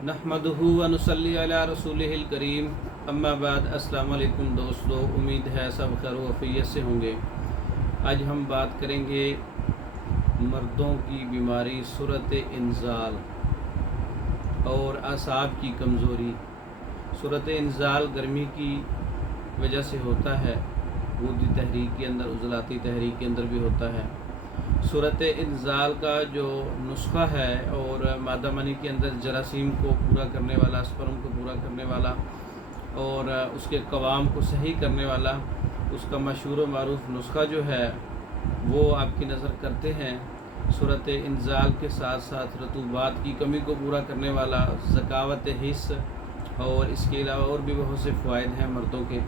नहमदुहु व नुसल्ली अला रसूलिहिल करीम। अम्मा बाद। अस्सलाम वालेकुम दोस्तों, उम्मीद है सब खैर व आफियत से होंगे। आज हम बात करेंगे मर्दों की बीमारी सूरत इंजाल और असाब की कमज़ोरी। सूरत इंजाल गर्मी की वजह से होता है, वूदी तहरीक के अंदर, उज़लाती तहरीक के अंदर भी होता है। सूरत इंजाल का जो नुस्खा है और मादा मनी के अंदर जरासीम को पूरा करने वाला, स्पर्म को पूरा करने वाला और उसके कवाम को सही करने वाला, उसका मशहूर मारूफ नुस्खा जो है वो आपकी नज़र करते हैं। सूरत इंजाल के साथ साथ रतूबात की कमी को पूरा करने वाला, ज़कावत हिस्स और इसके अलावा और भी बहुत से फ़वाइद हैं मर्दों के।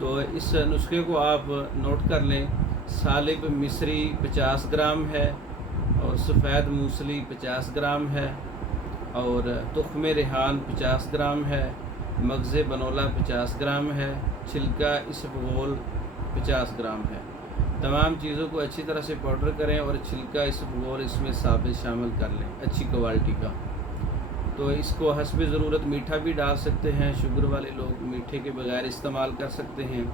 तो इस नुस्खे को आप नोट कर लें। सालिब मिस्री 50 ग्राम है और सफ़ेद मूसली 50 ग्राम है और तुख्म रेहान 50 ग्राम है, मगज़ बनोला 50 ग्राम है, छिलका इसबगोल 50 ग्राम है। तमाम चीज़ों को अच्छी तरह से पाउडर करें और छिलका इसबगोल इसमें साबित शामिल कर लें, अच्छी क्वालिटी का। तो इसको हस्ब ज़रूरत मीठा भी डाल सकते हैं, शुगर वाले लोग मीठे के बगैर इस्तेमाल कर सकते हैं।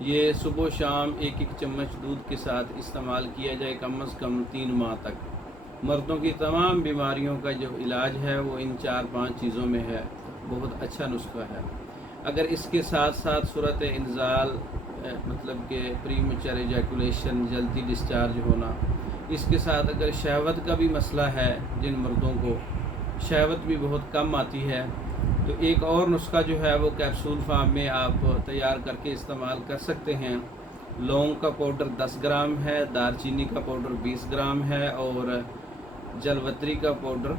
ये सुबह शाम एक एक चम्मच दूध के साथ इस्तेमाल किया जाए कम अज़ कम 3 माह तक। मर्दों की तमाम बीमारियों का जो इलाज है वो इन 4-5 चीज़ों में है। बहुत अच्छा नुस्खा है। अगर इसके साथ साथ सूरत इंजाल मतलब कि प्रीमेच्योर एजैकुलेशन, जल्दी डिस्चार्ज होना, इसके साथ अगर शहवत का भी मसला है, जिन मर्दों को शहवत भी बहुत कम आती है, तो एक और नुस्खा जो है वो कैप्सूल फार्म में आप तैयार करके इस्तेमाल कर सकते हैं। लौंग का पाउडर 10 ग्राम है, दालचीनी का पाउडर 20 ग्राम है और जलवत्री का पाउडर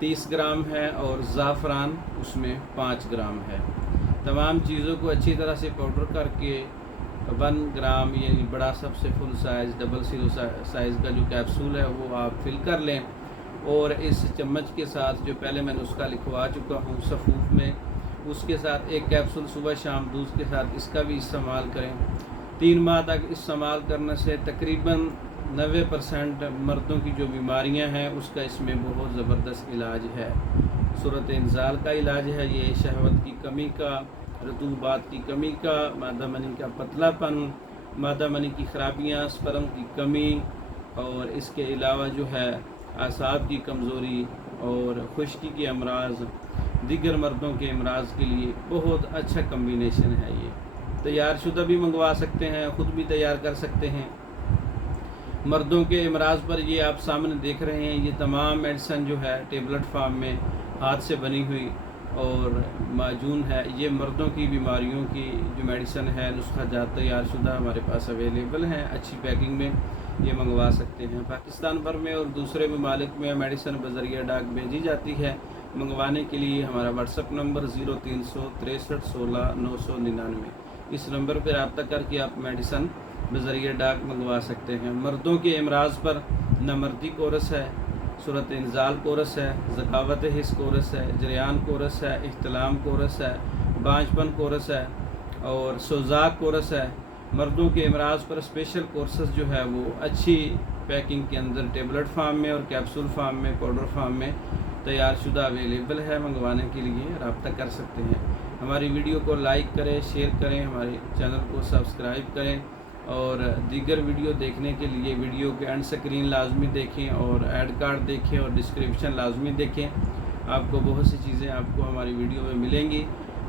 30 ग्राम है और ज़ाफ़रान उसमें 5 ग्राम है। तमाम चीज़ों को अच्छी तरह से पाउडर करके 1 ग्राम यानी बड़ा सबसे full size double zero size का जो कैप्सूल है वो आप फिल कर लें और इस चम्मच के साथ जो पहले मैंने उसका लिखवा चुका हूँ सफ़ूफ में, उसके साथ एक कैप्सूल सुबह शाम दूध के साथ इसका भी इस्तेमाल करें। 3 माह तक इस्तेमाल करने से तकरीबन 90% मर्दों की जो बीमारियां हैं उसका इसमें बहुत ज़बरदस्त इलाज है। सूरत इंजाल का इलाज है ये, शहवत की कमी का, रतूबात की कमी का, मादा मनी का पतलापन, मादा मनी की ख़राबियाँ, स्पर्म की कमी और इसके अलावा जो है आसाब की कमज़ोरी और खुश्की के अमराज, दीगर मर्दों के अमराज के लिए बहुत अच्छा कम्बिनेशन है। ये तैयार शुदा भी मंगवा सकते हैं, ख़ुद भी तैयार कर सकते हैं। मर्दों के अमराज पर ये आप सामने देख रहे हैं, ये तमाम मेडिसन जो है टेबलेट फार्म में हाथ से बनी हुई और माजून है। ये मर्दों की बीमारियों की जो मेडिसन है, नुस्खा जात तैयार शुदा हमारे पास अवेलेबल हैं, अच्छी पैकिंग में ये मंगवा सकते हैं। पाकिस्तान भर में और दूसरे ममालिक में मेडिसन बज़रिया डाक भेजी जाती है। मंगवाने के लिए हमारा व्हाट्सअप नंबर 0300 63 16 999, इस नंबर पर रब्ता करके आप मेडिसन बज़रिया डाक मंगवा सकते हैं। मर्दों के अमराज पर नमर्दी कोरस है, सूरत इंजाल कोरस है, ज़कावत हिस्स कोरस है, जरियान कोरस है, इख्तिलाम कोरस है, बांझपन कोरस है और सोजाक कोरस है। मर्दों के अमराज पर स्पेशल कोर्सेज जो है वो अच्छी पैकिंग के अंदर टेबलेट फार्म में और कैप्सूल फार्म में, पाउडर फार्म में तैयार शुदा अवेलेबल है। मंगवाने के लिए रब्ता कर सकते हैं। हमारी वीडियो को लाइक करें, शेयर करें, हमारे चैनल को सब्सक्राइब करें और दीगर वीडियो देखने के लिए वीडियो के एंड स्क्रीन लाजमी देखें और ऐड कार्ड देखें और डिस्क्रिप्शन लाजमी देखें। आपको बहुत सी चीज़ें आपको हमारी वीडियो में मिलेंगी।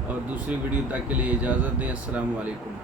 और दूसरी वीडियो तक के लिए इजाज़त दें। अस्सलाम वालेकुम।